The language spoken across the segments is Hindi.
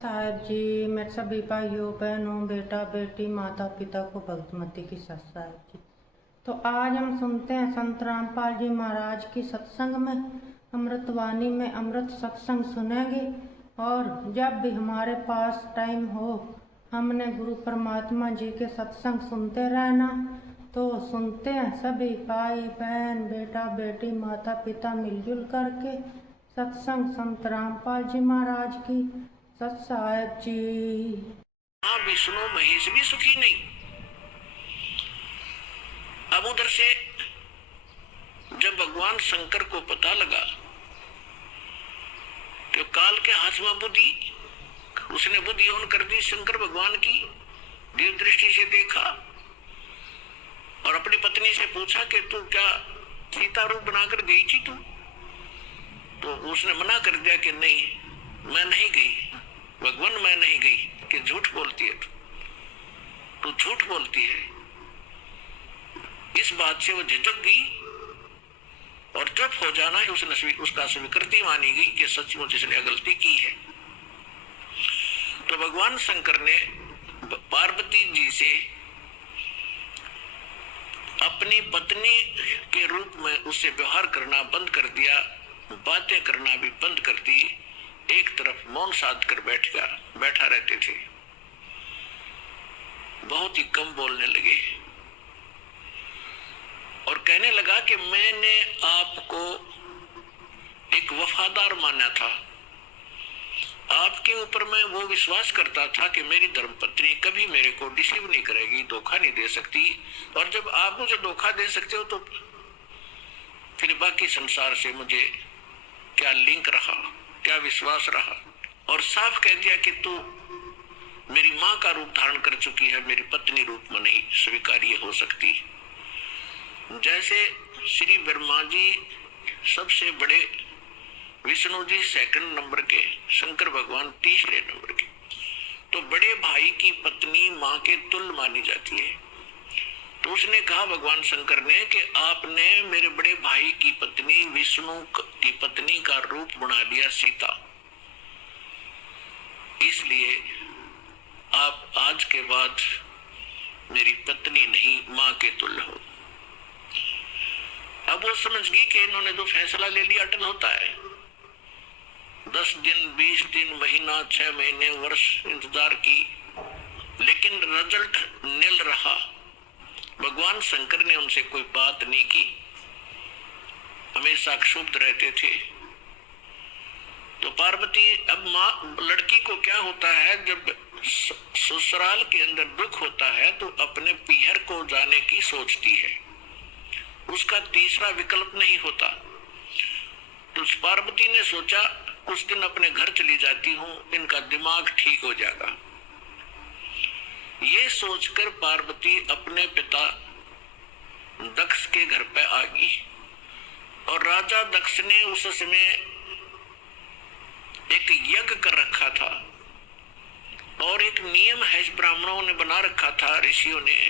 साहब जी, मेरे सभी भाइयों बहनों बेटा बेटी माता पिता को भगवती की सत साहब जी। तो आज हम सुनते हैं संत रामपाल जी महाराज की सत्संग में अमृतवाणी में अमृत सत्संग सुनेंगे। और जब भी हमारे पास टाइम हो हमने गुरु परमात्मा जी के सत्संग सुनते रहना। तो सुनते हैं सभी भाई बहन बेटा बेटी माता पिता मिलजुल करके सत्संग संत रामपाल जी महाराज की सत साहब जी। हाँ, विष्णु महेश भी सुखी नहीं। अब उधर से जब भगवान शंकर को पता लगा कि काल के हाथ में बुद्धि, उसने बुद्धि ऑन कर दी शंकर भगवान की, दिव्य दृष्टि से देखा और अपनी पत्नी से पूछा कि तू क्या सीता रूप बनाकर गई थी तू? तो उसने मना कर दिया कि नहीं, मैं नहीं गई भगवान, मैं नहीं गई। कि झूठ बोलती है तू झूठ बोलती है। इस बात से वो झिझक गई और चुप हो जाना है उसका स्वीकृति मानी गई कि सचमुच इसने गलती की है। तो भगवान शंकर ने पार्वती जी से अपनी पत्नी के रूप में उससे व्यवहार करना बंद कर दिया, बातें करना भी बंद कर दी। एक तरफ मौन साध कर बैठा रहते थे, बहुत ही कम बोलने लगे और कहने लगा कि मैंने आपको एक वफादार माना था, आपके ऊपर मैं वो विश्वास करता था कि मेरी धर्मपत्नी कभी मेरे को डिसीव नहीं करेगी, धोखा नहीं दे सकती। और जब आप मुझे धोखा दे सकते हो तो फिर बाकी संसार से मुझे क्या लिंक रहा, क्या विश्वास रहा। और साफ कह दिया कि तू मेरी माँ का रूप धारण कर चुकी है, मेरी पत्नी रूप में नहीं स्वीकार्य हो सकती। जैसे श्री ब्रह्मा जी सबसे बड़े, विष्णु जी सेकंड नंबर के, शंकर भगवान तीसरे नंबर के। तो बड़े भाई की पत्नी माँ के तुल्य मानी जाती है। तो उसने कहा भगवान शंकर ने कि आपने मेरे बड़े भाई की पत्नी विष्णु की पत्नी का रूप बना लिया सीता, इसलिए आप आज के बाद मेरी पत्नी नहीं माँ के तुल्य हो। अब वो समझ गई कि इन्होंने जो फैसला ले लिया अटल होता है। 10 दिन 20 दिन महीना 6 महीने वर्ष इंतजार की, लेकिन रिजल्ट नील रहा। भगवान शंकर ने उनसे कोई बात नहीं की, हमेशा क्षुब्ध रहते थे। तो पार्वती, अब माँ लड़की को क्या होता है, जब ससुराल के अंदर दुख होता है तो अपने पीहर को जाने की सोचती है, उसका तीसरा विकल्प नहीं होता। तो पार्वती ने सोचा कुछ दिन अपने घर चली जाती हूँ, इनका दिमाग ठीक हो जाएगा। ये सोचकर पार्वती अपने पिता दक्ष के घर पे आ गई। और राजा दक्ष ने उस समय एक यज्ञ कर रखा था और एक नियम है ब्राह्मणों ने बना रखा था, ऋषियों ने,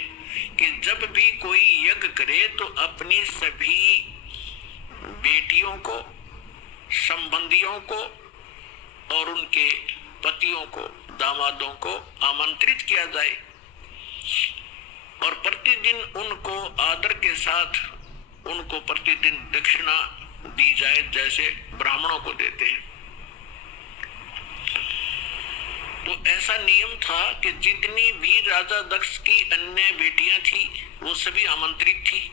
कि जब भी कोई यज्ञ करे तो अपनी सभी बेटियों को, संबंधियों को और उनके पतियों को, दामादों को आमंत्रित किया जाए और प्रतिदिन उनको आदर के साथ उनको प्रतिदिन दक्षिणा दी जाए जैसे ब्राह्मणों को देते हैं। तो ऐसा नियम था कि जितनी भी राजा दक्ष की अन्य बेटियां थी वो सभी आमंत्रित थी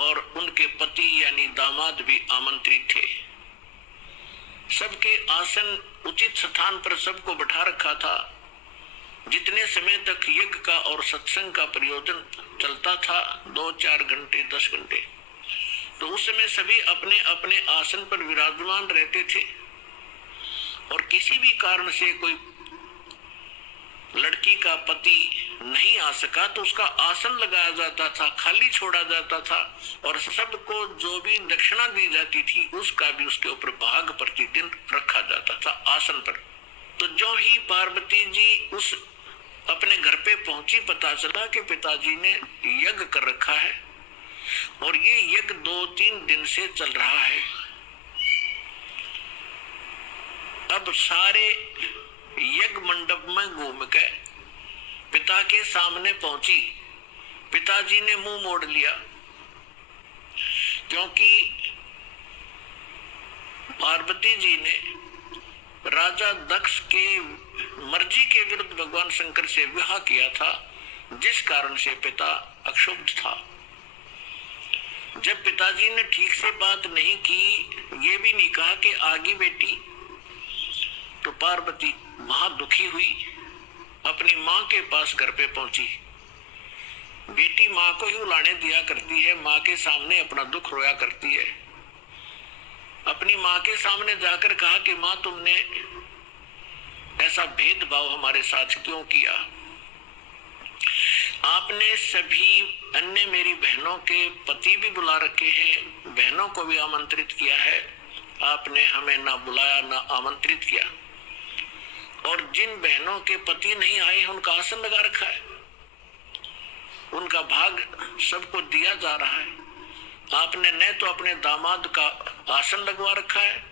और उनके पति यानी दामाद भी आमंत्रित थे। सबके आसन उचित स्थान पर सबको बैठा रखा था। जितने समय तक यज्ञ का और सत्संग का प्रयोजन चलता था, 2-4 घंटे 10 घंटे, तो उस समय सभी अपने अपने आसन पर विराजमान रहते थे। और किसी भी कारण से कोई लड़की का पति नहीं आ सका तो उसका आसन लगाया जाता था, खाली छोड़ा जाता था और सबको जो भी दक्षिणा दी जाती थी उसका भी उसके ऊपर भाग प्रतिदिन रखा जाता था आसन पर। तो जो ही पार्वती जी उस अपने घर पे पहुंची, पता चला कि पिताजी ने यज्ञ कर रखा है और ये यज्ञ 2-3 दिन से चल रहा है। अब सारे यज्ञ मंडप में घूम के पिता के सामने पहुंची। पिताजी ने मुंह मोड़ लिया, क्योंकि पार्वती जी ने राजा दक्ष के मर्जी के विरुद्ध भगवान शंकर से विवाह किया था, जिस कारण से पिता अक्षुब्ध था। जब पिताजी ने ठीक से बात नहीं की, ये भी नहीं कहा कि आगे बेटी, तो पार्वती महादुखी हुई, अपनी माँ के पास घर पे पहुंची। बेटी माँ को ही उलाने दिया करती है, माँ के सामने अपना दुख रोया करती है। अपनी माँ के सामने जाकर कहा कि माँ, तुमने ऐसा भेदभाव हमारे साथ क्यों किया? आपने सभी अन्य मेरी बहनों के पति भी बुला रखे हैं, बहनों को भी आमंत्रित किया है, आपने हमें ना बुलाया ना आमंत्रित किया। और जिन बहनों के पति नहीं आए उनका आसन लगा रखा है, उनका भाग सबको दिया जा रहा है। आपने न तो अपने दामाद का आसन लगवा रखा है,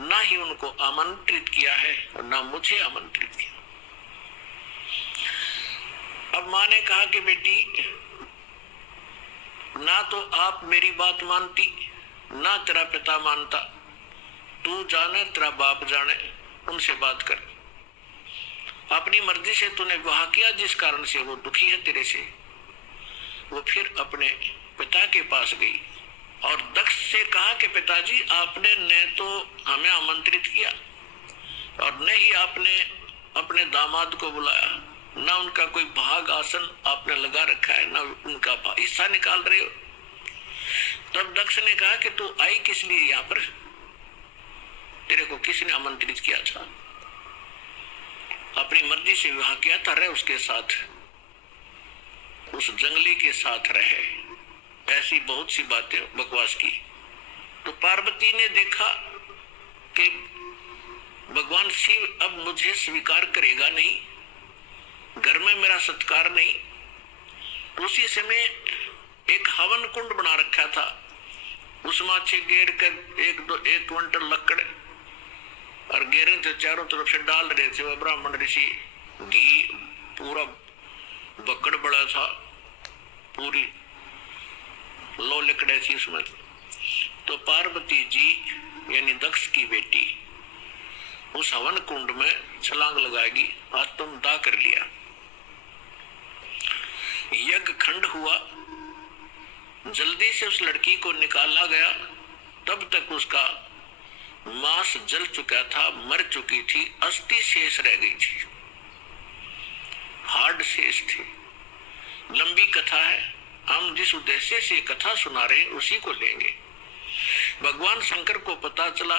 ना ही उनको आमंत्रित किया है और ना मुझे आमंत्रित किया। अब माँ ने कहा कि बेटी, ना तो आप मेरी बात मानती, ना तेरा पिता मानता, तू जाने तेरा बाप जाने, उनसे बात कर। अपनी मर्जी से तूने विवाह किया, जिस कारण से वो दुखी है तेरे से। वो फिर अपने पिता के पास गई और दक्ष से कहा कि पिताजी, आपने न तो हमें आमंत्रित किया और न ही आपने अपने दामाद को बुलाया, ना उनका कोई भाग आसन आपने लगा रखा है, ना उनका हिस्सा निकाल रहे हो। तब दक्ष ने कहा कि तू आई किस लिए यहाँ पर? तेरे को किसने आमंत्रित किया था? अपनी मर्जी से विवाह किया था, रहे उसके साथ, उस जंगली के साथ रहे। ऐसी बहुत सी बातें बकवास की। तो पार्वती ने देखा कि भगवान शिव अब मुझे स्वीकार करेगा नहीं, घर में मेरा सत्कार नहीं। उसी समय एक हवन कुंड बना रखा था, उसमें अच्छे घेर कर एक क्विंटल लकड़ और घेरे थे, चारों तरफ से डाल रहे थे वह ब्राह्मण ऋषि। घी पूरा बकड़ बड़ा था, पूरी लो लकड़े थी उसमें। तो पार्वती जी यानी दक्ष की बेटी उस हवन कुंड में छलांग लगाएगी, आज तुम दा कर लिया। यज्ञ खंड हुआ, जल्दी से उस लड़की को निकाला गया। तब तक उसका मांस जल चुका था, मर चुकी थी, अस्थि शेष रह गई थी, हार्ड शेष थे। लंबी कथा है, हम जिस उद्देश्य से कथा सुना रहे हैं उसी को लेंगे। भगवान शंकर को पता चला,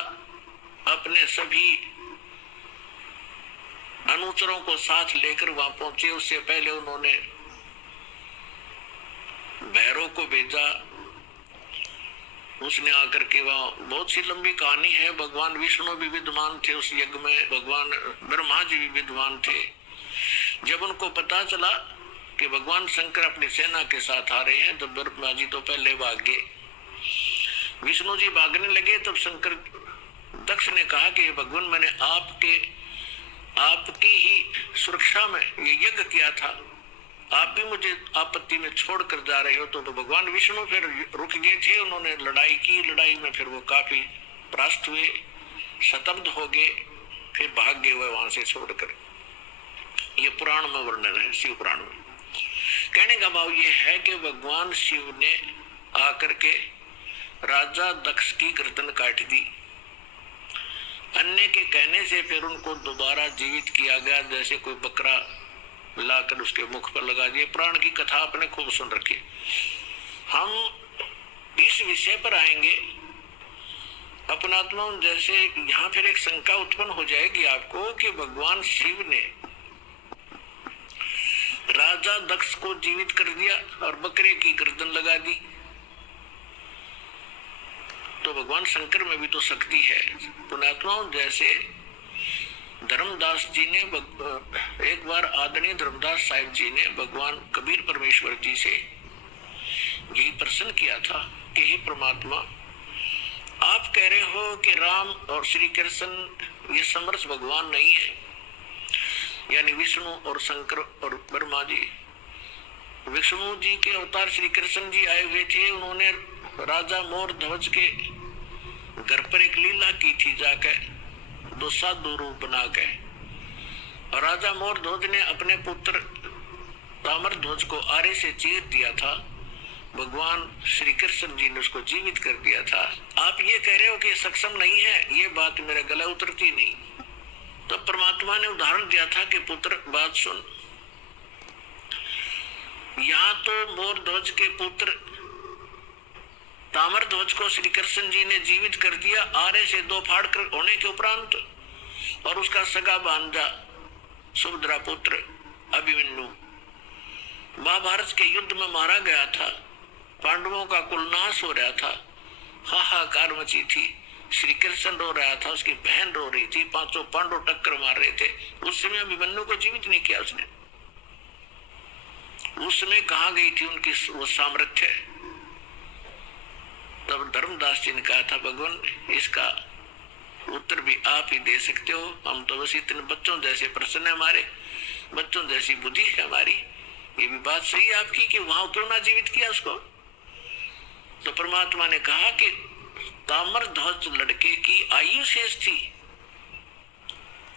अपने सभी अनुचरों को साथ लेकर वहां पहुंचे। उससे पहले उन्होंने भैरव को भेजा, उसने आकर के वहां, बहुत सी लंबी कहानी है। भगवान विष्णु भी विद्वान थे उस यज्ञ में, भगवान ब्रह्मा जी भी विद्वान थे। जब उनको पता चला कि भगवान शंकर अपनी सेना के साथ आ रहे हैं, तब ब्रह्मा जी तो पहले भाग गए, विष्णु जी भागने लगे। तब शंकर दक्ष ने कहा कि भगवान, मैंने आपकी ही सुरक्षा में ये यज्ञ किया था, आप भी मुझे आपत्ति में छोड़ कर जा रहे हो। तो भगवान विष्णु फिर रुक गए थे, उन्होंने लड़ाई की। लड़ाई में फिर वो काफी परास्त हुए, शतब्द हो गए, फिर भाग गए हुए वहां से छोड़कर। ये पुराण में वर्णन है, शिव पुराण में। कहने का भाव ये है कि भगवान शिव ने आकर के राजा दक्ष की गर्दन काट दी। अन्य के कहने से फिर उनको दोबारा जीवित किया गया, जैसे कोई बकरा लाकर उसके मुख पर लगा दिए। प्राण की कथा आपने खूब सुन रखी। हम इस विषय पर आएंगे अपनात्मा, जैसे यहाँ फिर एक शंका उत्पन्न हो जाएगी आपको कि भगवान शिव ने राजा दक्ष को जीवित कर दिया और बकरे की गर्दन लगा दी, तो भगवान शंकर में भी तो शक्ति है। पुण्यात्माओं, जैसे धर्मदास जी ने एक बार आदरणीय धर्मदास साहिब जी ने भगवान कबीर परमेश्वर जी से यही प्रश्न किया था कि हे परमात्मा, आप कह रहे हो कि राम और श्री कृष्ण ये समर्थ भगवान नहीं है। यानी विष्णु और शंकर और ब्रह्मा जी, विष्णु जी के अवतार श्री कृष्ण जी आए हुए थे। उन्होंने राजा मोर ध्वज के घर पर एक लीला की थी, जाकर दो साधु रूप बना के। और राजा मोर ध्वज ने अपने पुत्र ताम्र ध्वज को आरे से चीर दिया था। भगवान श्री कृष्ण जी ने उसको जीवित कर दिया था। आप ये कह रहे हो कि सक्षम नहीं है, ये बात मेरे गले उतरती नहीं। तो परमात्मा ने उदाहरण दिया था कि पुत्र बात सुन, यहाँ तो मोर ध्वज के पुत्र ताम्र ध्वज को श्री कृष्ण जी ने जीवित कर दिया आरे से दो फाड़ कर होने के उपरांत, और उसका सगा भांजा सुभद्रा पुत्र अभिमन्यु महाभारत के युद्ध में मारा गया था। पांडवों का कुल नाश हो रहा था, हाहाकार मची थी। श्री कृष्ण रो रहा था, उसकी बहन रो रही थी, पांचों पांडव टक्कर मार रहे थे। उस समय अभिमन्यु को जीवित नहीं किया उसने। उस समय कहाँ गई थी उनकी वो सामर्थ्य? तब धर्मदास जी ने कहा था, भगवान इसका उत्तर भी आप ही दे सकते हो। हम तो बस इतने बच्चों जैसे प्रश्न है हमारे, बच्चों जैसी बुद्धि है हमारी। ये भी बात सही है आपकी कि वहां क्यों ना जीवित किया उसको। तो परमात्मा ने कहा कि ताम्र ध्वज लड़के की आयु शेष थी,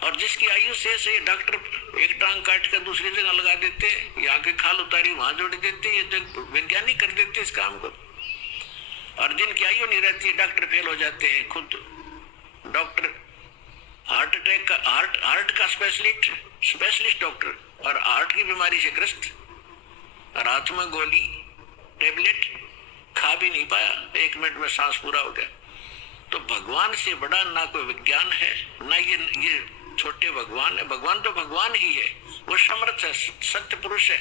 और जिसकी आयु शेष है डॉक्टर एक टांग काट कर दूसरी जगह लगा देते, यहाँ के खाल उतारी वहां जोड़ देते, ये तो वैज्ञानिक कर देते इस काम को। और जिनकी आयु नहीं रहती डॉक्टर फेल हो जाते हैं। खुद डॉक्टर हार्ट अटैक का हार्ट का स्पेशलिस्ट डॉक्टर और हार्ट की बीमारी से ग्रस्त, रात में गोली टेबलेट खा भी नहीं पाया, 1 मिनट में सांस पूरा हो गया। तो भगवान से बड़ा ना कोई विज्ञान है, ना ये छोटे भगवान है। भगवान तो भगवान ही है, वो समर्थ है, सत्य पुरुष है।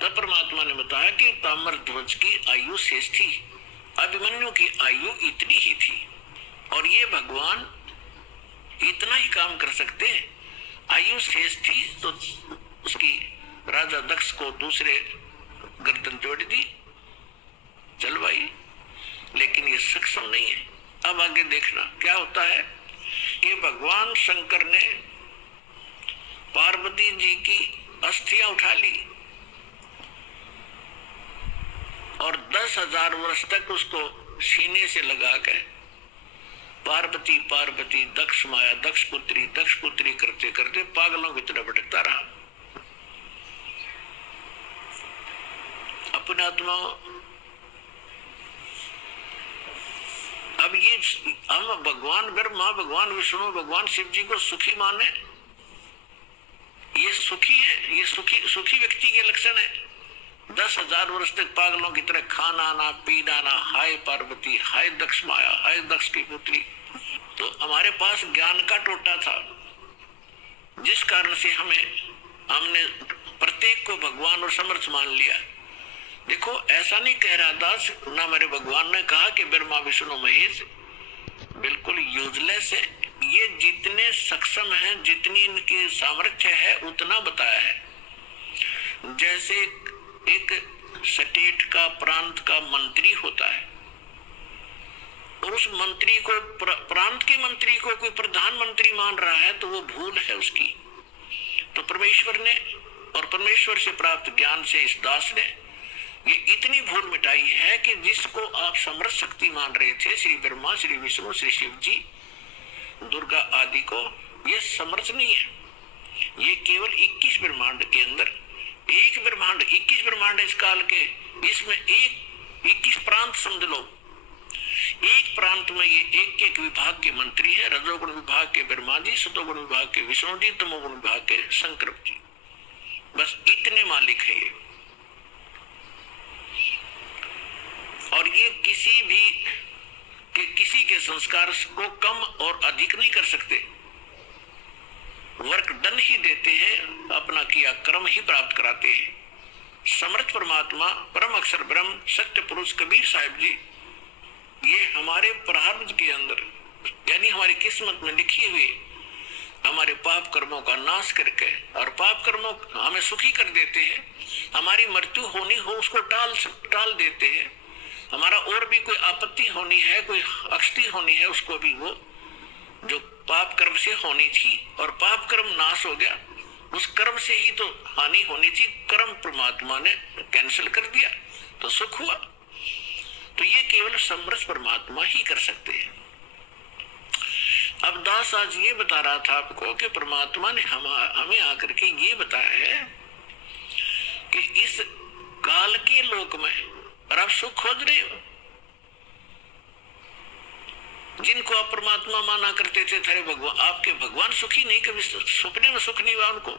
तब परमात्मा ने बताया कि ताम्र ध्वज की आयु शेष थी, अभिमन्यु की आयु इतनी ही थी, और ये भगवान इतना ही काम कर सकते हैं। आयु शेष थी तो उसकी राजा दक्ष को दूसरे गर्दन जोड़ दी, चल भाई, लेकिन ये सक्षम नहीं है। अब आगे देखना क्या होता है कि भगवान शंकर ने पार्वती जी की अस्थियां उठा ली और 10,000 वर्ष तक उसको सीने से लगा के पार्वती पार्वती दक्ष माया दक्ष पुत्री करते करते पागलों की तरह भटकता रहा। अपने आत्मा अब ये हम भगवान ब्रह्मा, भगवान विष्णु, भगवान शिव जी को सुखी माने, ये सुखी है, ये सुखी व्यक्ति के लक्षण है। 10,000 वर्ष तक पागलों की तरह खाना ना पीना ना, हाय पार्वती, हाय दक्ष माया, हाय दक्ष की पुत्री। तो हमारे पास ज्ञान का टोटा था, जिस कारण से हमने प्रत्येक को भगवान और समर्थ मान लिया। देखो ऐसा नहीं कह रहा दास, ना मेरे भगवान ने कहा कि ब्रह्मा विष्णु महेश बिल्कुल यूजलेस है। ये जितने सक्षम हैं, जितनी इनकी सामर्थ्य है, उतना बताया है। जैसे एक स्टेट का, प्रांत का मंत्री होता है, और उस मंत्री को, प्रांत के मंत्री को कोई प्रधानमंत्री मान रहा है, तो वो भूल है उसकी। तो परमेश्वर ने और परमेश्वर से प्राप्त ज्ञान से इस दास ने ये इतनी भूल मिटाई है कि जिसको आप समर्थ शक्ति मान रहे थे, श्री ब्रह्मा, श्री विष्णु, श्री शिव जी, दुर्गा आदि को, ये समर्थ नहीं है। ये केवल 21 ब्रह्मांड के अंदर एक ब्रह्मांड, 21 ब्रह्मांड इस काल के, इसमें 21 प्रांत समझ लो। एक प्रांत में ये एक विभाग के मंत्री है। रजोगुण विभाग के ब्रह्मा जी, सतोगुण विभाग के विष्णु जी, तमोगुण विभाग के शंकर जी, बस इतने मालिक है ये। और ये किसी के संस्कार को कम और अधिक नहीं कर सकते, वर्क डन ही देते हैं, अपना किया कर्म ही प्राप्त कराते हैं। समर्थ परमात्मा, परम अक्षर ब्रह्म, सत्य पुरुष कबीर साहिब जी, ये हमारे प्रारब्ध के अंदर, यानी हमारी किस्मत में लिखी हुई हमारे पाप कर्मों का नाश करके, और पाप कर्मों हमें सुखी कर देते हैं। हमारी मृत्यु होनी हो उसको टाल देते हैं। हमारा और भी कोई आपत्ति होनी है, कोई अक्षति होनी है, उसको भी वो जो पाप कर्म से होनी थी, और पाप कर्म नाश हो गया, उस कर्म से ही तो हानि होनी थी, कर्म परमात्मा ने कैंसिल कर दिया तो सुख हुआ। तो ये केवल समरस परमात्मा ही कर सकते हैं। अब दास आज ये बता रहा था आपको कि परमात्मा ने हमें आकर के ये बताया है कि इस काल के लोक में और आप सुख खोज रहे हो। जिनको आप परमात्मा माना करते थे, थारे भगवान, आपके भगवान सुखी नहीं, कभी सपने में सुख नहीं हुआ उनको।